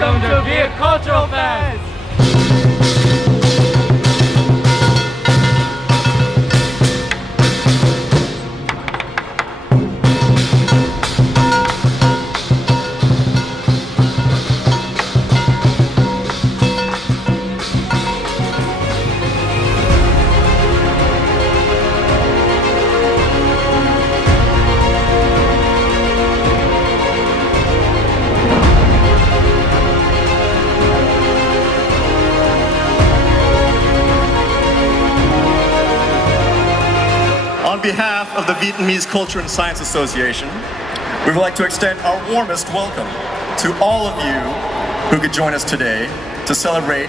Welcome to Viet Cultural Fest! On behalf of the Vietnamese Culture and Science Association, we would like to extend our warmest welcome to all of you who could join us today to celebrate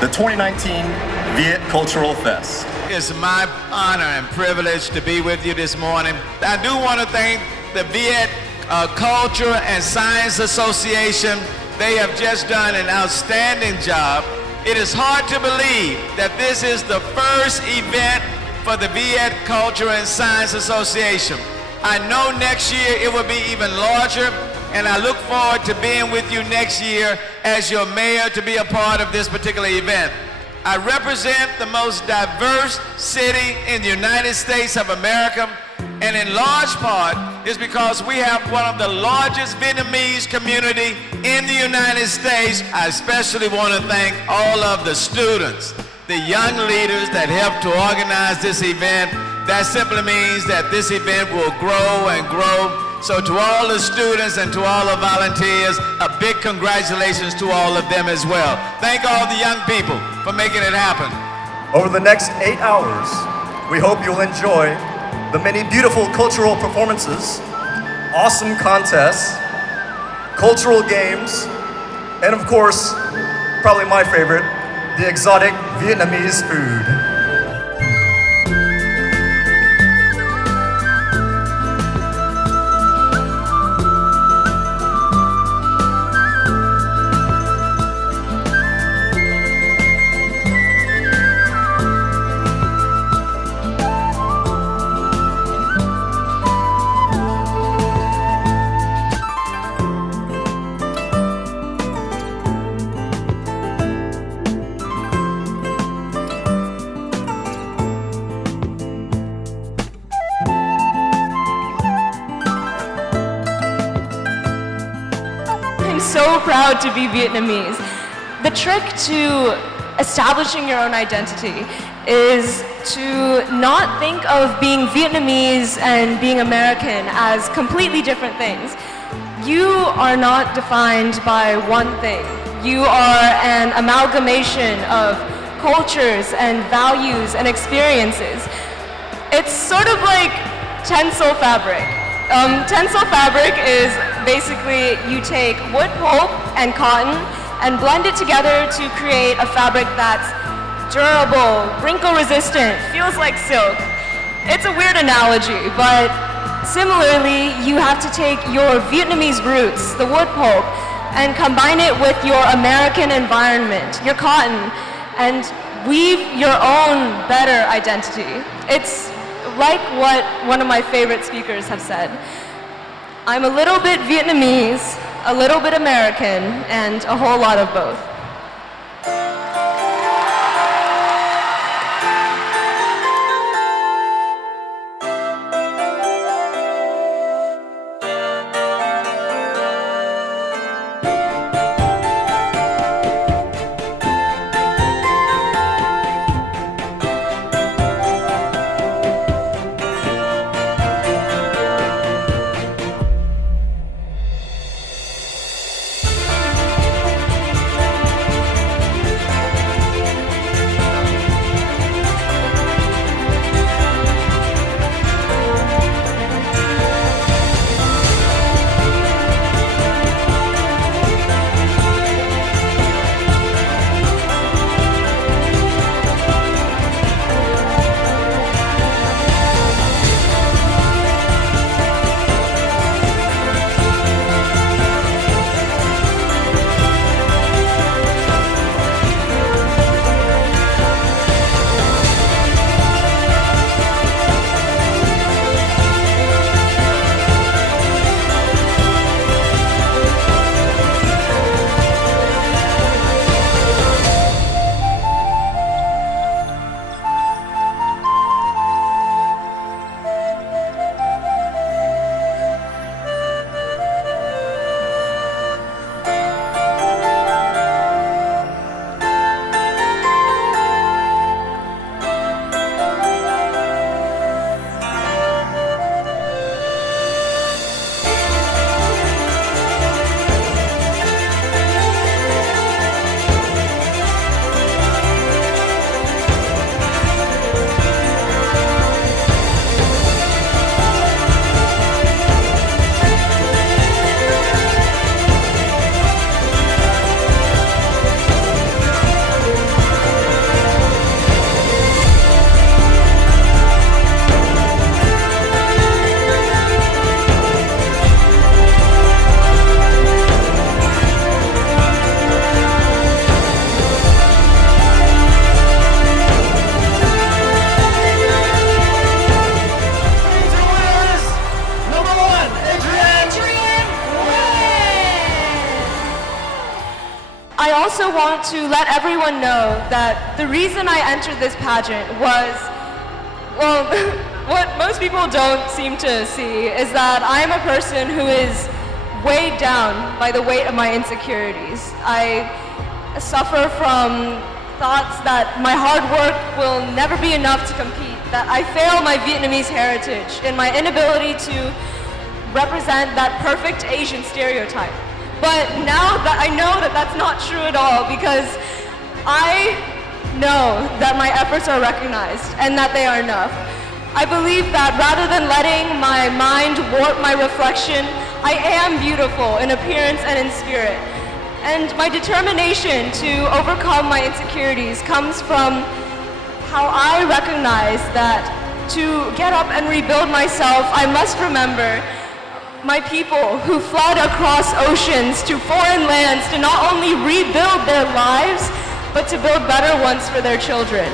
the 2019 Viet Cultural Fest. It's my honor and privilege to be with you this morning. I do want to thank the Viet Culture and Science Association. They have just done an outstanding job. It is hard to believe that this is the first event for the Viet Culture and Science Association. I know next year it will be even larger, and I look forward to being with you next year as your mayor to be a part of this particular event. I represent the most diverse city in the United States of America, and in large part is because we have one of the largest Vietnamese community in the United States. I especially want to thank all of the students, the young leaders that helped to organize this event. That simply means that this event will grow and grow. So to all the students and to all the volunteers, a big congratulations to all of them as well. Thank all the young people for making it happen. Over the next 8 hours, we hope you'll enjoy the many beautiful cultural performances, awesome contests, cultural games, and of course, probably my favorite, the exotic Vietnamese food. I'm so proud to be Vietnamese. The trick to establishing your own identity is to not think of being Vietnamese and being American as completely different things. You are not defined by one thing. You are an amalgamation of cultures and values and experiences. It's sort of like tensile fabric. Tensile fabric is basically you take wood pulp and cotton and blend it together to create a fabric that's durable, wrinkle resistant, feels like silk. It's a weird analogy, but similarly, you have to take your Vietnamese roots, the wood pulp, and combine it with your American environment, your cotton, and weave your own better identity. It's like what one of my favorite speakers have said. I'm a little bit Vietnamese, a little bit American, and a whole lot of both. I also want to let everyone know that the reason I entered this pageant was, well, what most people don't seem to see is that I am a person who is weighed down by the weight of my insecurities. I suffer from thoughts that my hard work will never be enough to compete, that I fail my Vietnamese heritage in my inability to represent that perfect Asian stereotype. But now that I know that that's not true at all, because I know that my efforts are recognized and that they are enough. I believe that rather than letting my mind warp my reflection, I am beautiful in appearance and in spirit. And my determination to overcome my insecurities comes from how I recognize that to get up and rebuild myself, I must remember my people who fled across oceans to foreign lands to not only rebuild their lives, but to build better ones for their children.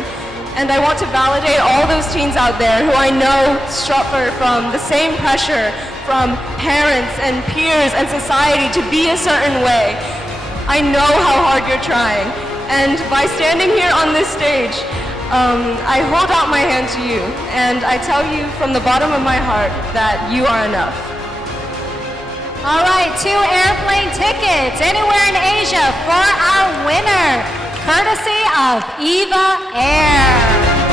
And I want to validate all those teens out there who I know suffer from the same pressure from parents and peers and society to be a certain way. I know how hard you're trying. And by standing here on this stage, I hold out my hand to you, and I tell you from the bottom of my heart that you are enough. All right, 2 airplane tickets anywhere in Asia for our winner, courtesy of Eva Air.